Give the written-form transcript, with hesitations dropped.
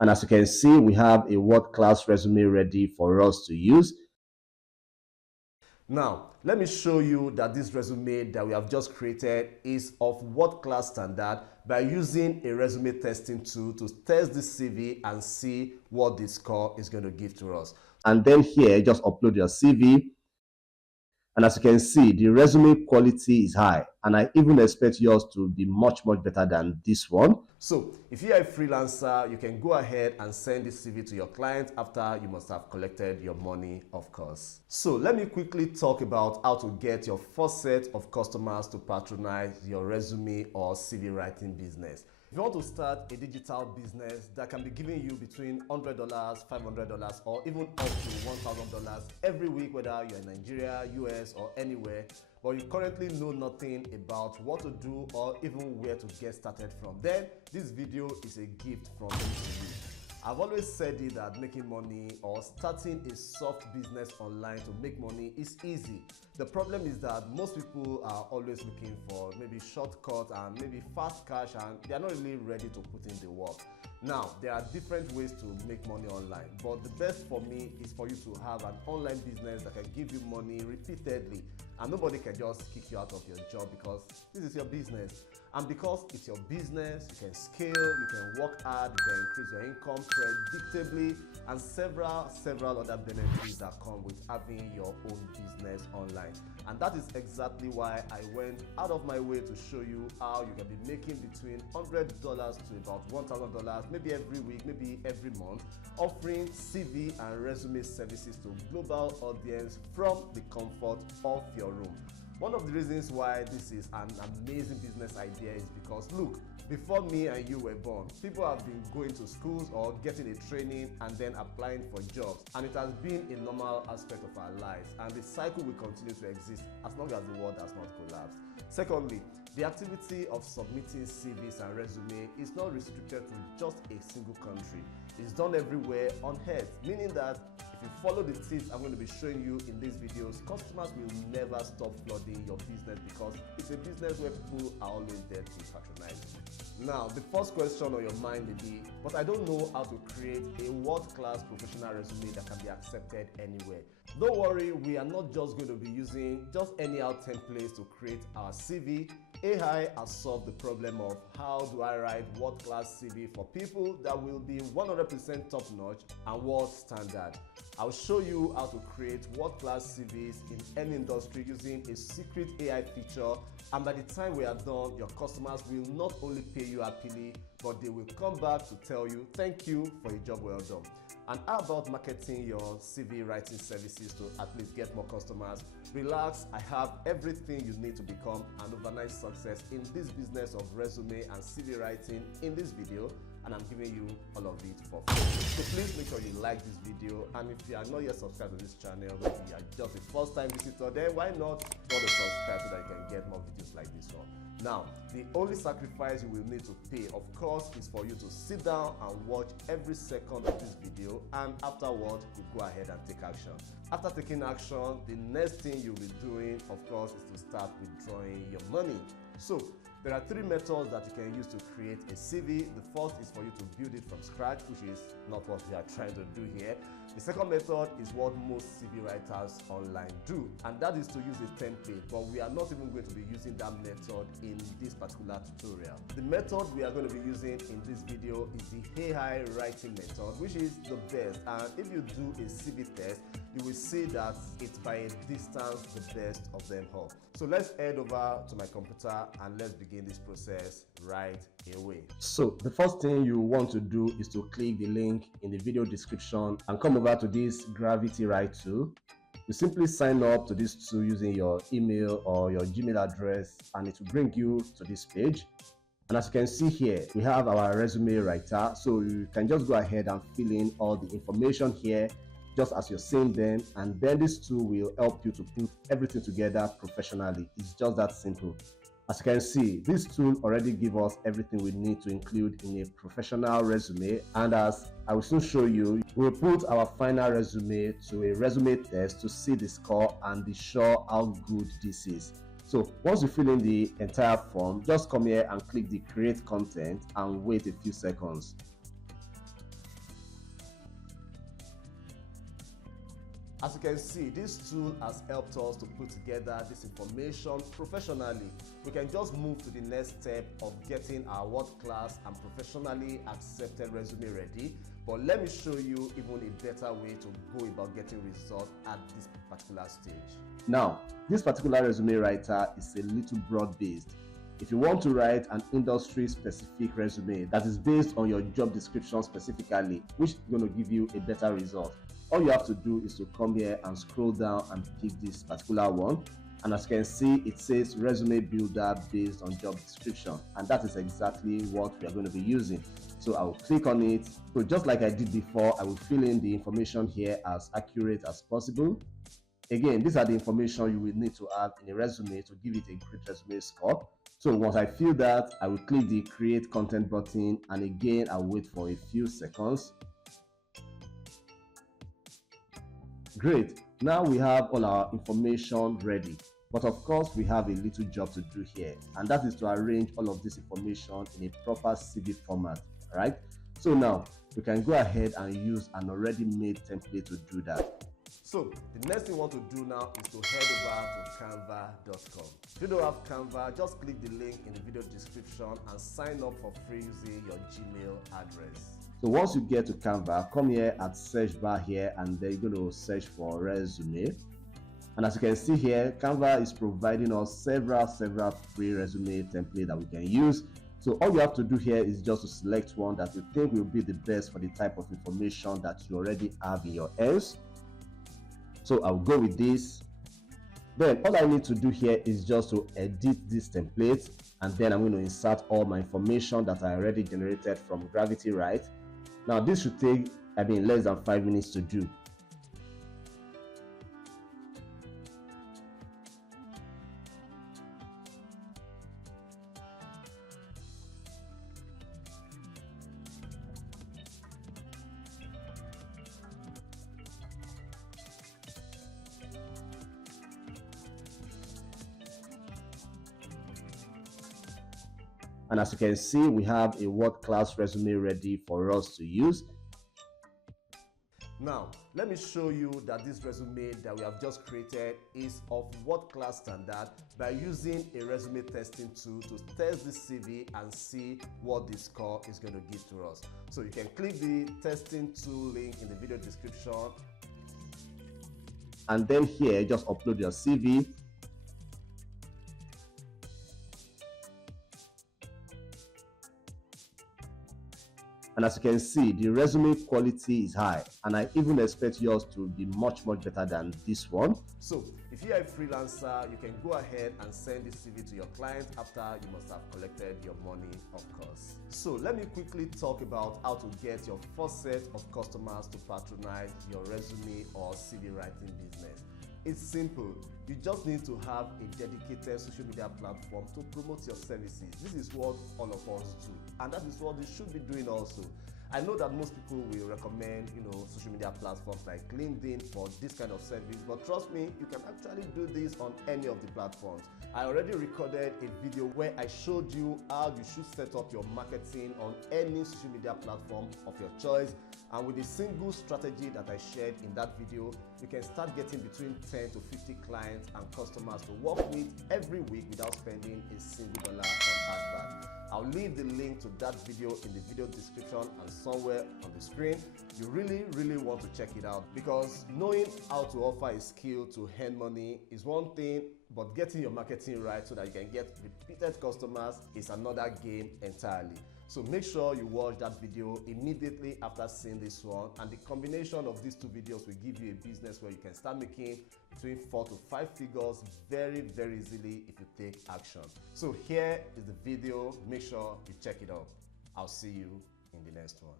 And as you can see, we have a world-class resume ready for us to use. Now, let me show you that this resume that we have just created is of world-class standard by using a resume testing tool to test the CV and see what the score is going to give to us. And then here, just upload your CV. And as you can see, the resume quality is high, and I even expect yours to be much better than this one. So if you are a freelancer, you can go ahead and send this CV to your client after you must have collected your money, of course. So let me quickly talk about how to get your first set of customers to patronize your resume or CV writing business. If you want to start a digital business that can be giving you between $100, $500, or even up to $1,000 every week, whether you're in Nigeria, US, or anywhere, but you currently know nothing about what to do or even where to get started from, then this video is a gift from me to you. I've always said it that making money or starting a soft business online to make money is easy. The problem is that most people are always looking for maybe shortcuts and maybe fast cash, and they are not really ready to put in the work. Now, there are different ways to make money online, but the best for me is for you to have an online business that can give you money repeatedly, and nobody can just kick you out of your job because this is your business. And because it's your business, you can scale, you can work hard, you can increase your income predictably, and several other benefits that come with having your own business online. And that is exactly why I went out of my way to show you how you can be making between $100 to about $1,000, maybe every week, maybe every month, offering CV and resume services to global audience from the comfort of your room. One of the reasons why this is an amazing business idea is because, look, before me and you were born, people have been going to schools or getting a training and then applying for jobs, and it has been a normal aspect of our lives, and the cycle will continue to exist as long as the world has not collapsed. Secondly, the activity of submitting CVs and resume is not restricted to just a single country. It's done everywhere on earth, meaning that if you follow the tips I'm going to be showing you in these videos, customers will never stop flooding your business because it's a business where people are always there to patronize you. Now, the first question on your mind may be, but I don't know how to create a world-class professional resume that can be accepted anywhere. Don't worry, we are not just going to be using just anyhow templates to create our CV. AI has solved the problem of how do I write world-class CV for people that will be 100% top-notch and world standard. I'll show you how to create world-class CVs in any industry using a secret AI feature, and by the time we are done, your customers will not only pay you happily, but they will come back to tell you thank you for a job well done. And how about marketing your CV writing services to at least get more customers? Relax, I have everything you need to become an overnight success in this business of resume and CV writing in this video, and I'm giving you all of it for free. So please make sure you like this video, and if you are not yet subscribed to this channel, maybe you are just a first time visitor, then why not go to subscribe so that you can get more videos like this one. Now, the only sacrifice you will need to pay, of course, is for you to sit down and watch every second of this video, and afterwards, you go ahead and take action. After taking action, the next thing you'll be doing, of course, is to start withdrawing your money. So, there are three methods that you can use to create a CV. The first is for you to build it from scratch, which is not what we are trying to do here. The second method is what most CV writers online do, and that is to use a template, but we are not even going to be using that method in this particular tutorial. The method we are going to be using in this video is the AI writing method, which is the best, and if you do a CV test, you will see that it's by a distance the best of them all. So let's head over to my computer and let's begin this process right away. So the first thing you want to do is to click the link in the video description and come over to this Gravity Write tool. You simply sign up to this tool using your email or your Gmail address, and it will bring you to this page. And as you can see here, we have our resume writer, so you can just go ahead and fill in all the information here just as you're seeing them, and then this tool will help you to put everything together professionally. It's just that simple. As you can see, this tool already gives us everything we need to include in a professional resume, and as I will soon show you, we'll put our final resume to a resume test to see the score and be sure how good this is. So once you fill in the entire form, just come here and click the create content and wait a few seconds. As you can see, this tool has helped us to put together this information professionally. We can just move to the next step of getting our world-class and professionally accepted resume ready. But let me show you even a better way to go about getting results at this particular stage. Now, this particular resume writer is a little broad-based. If you want to write an industry-specific resume that is based on your job description specifically, which is going to give you a better result, all you have to do is to come here and scroll down and pick this particular one. And as you can see, it says resume builder based on job description. And that is exactly what we are going to be using. So I will click on it. So just like I did before, I will fill in the information here as accurate as possible. Again, these are the information you will need to add in a resume to give it a great resume score. So once I fill that, I will click the create content button, and again, I'll wait for a few seconds. Great, now we have all our information ready. But of course, we have a little job to do here, and that is to arrange all of this information in a proper CV format, right? So now we can go ahead and use an already made template to do that. So the next thing we want to do now is to head over to canva.com. If you don't have Canva, just click the link in the video description and sign up for free using your Gmail address. So once you get to Canva, come here at search bar here, and then you're going to search for resume. And as you can see here, Canva is providing us several free resume templates that we can use. So all you have to do here is just to select one that you think will be the best for the type of information that you already have in your hands. So I'll go with this. Then all I need to do here is just to edit this template, and then I'm going to insert all my information that I already generated from Gravity, right? Now this should take, less than 5 minutes to do. And as you can see, we have a world-class resume ready for us to use. Now, let me show you that this resume that we have just created is of world-class standard by using a resume testing tool to test the CV and see what the score is going to give to us. So you can click the testing tool link in the video description. And then here, just upload your CV. And as you can see, the resume quality is high, and I even expect yours to be much better than this one. So if you are a freelancer, you can go ahead and send this CV to your client after you must have collected your money, of course. So let me quickly talk about how to get your first set of customers to patronize your resume or CV writing business. It's simple. You just need to have a dedicated social media platform to promote your services. This is what all of us do, and that is what you should be doing also. I know that most people will recommend, social media platforms like LinkedIn for this kind of service, but trust me, you can actually do this on any of the platforms. I already recorded a video where I showed you how you should set up your marketing on any social media platform of your choice. And with a single strategy that I shared in that video, you can start getting between 10 to 50 clients and customers to work with every week without spending a single dollar on advert. I'll leave the link to that video in the video description and somewhere on the screen. You really want to check it out, because knowing how to offer a skill to earn money is one thing, but getting your marketing right so that you can get repeated customers is another game entirely. So make sure you watch that video immediately after seeing this one, and the combination of these two videos will give you a business where you can start making between 4 to 5 figures very easily if you take action. So here is the video. Make sure you check it out. I'll see you in the next one.